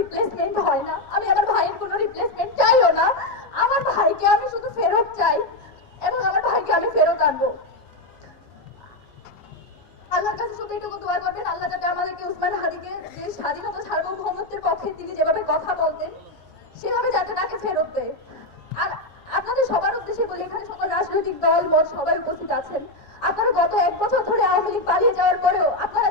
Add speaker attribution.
Speaker 1: Replacement হয় না। আমি আমার ভাইয়ের কোনো রিপ্লেসমেন্ট চাইও না। আমার ভাইকে আমি শুধু ফেরত চাই এবং আমার ভাইকে আমি ফেরত আনব। আল্লাহর কাছে শুধু এটুকু দোয়া করবেন, আল্লাহ যাতে আমাদেরকে উসমান হাদিকে যে স্বাধীনতা সার্বভৌমত্বের পক্ষে তিনি যেভাবে কথা বলতেন, সেভাবে যাতে তাকে ফেরত দেয়। আর আপনাদের সবার উদ্দেশ্যে বলি, এখানে সকল রাজনৈতিক দল, মত সবাই উপস্থিত আছেন। আপনারা গত এক বছর ধরে আওয়ামী লীগ পালিয়ে যাওয়ার পরেও আপনারা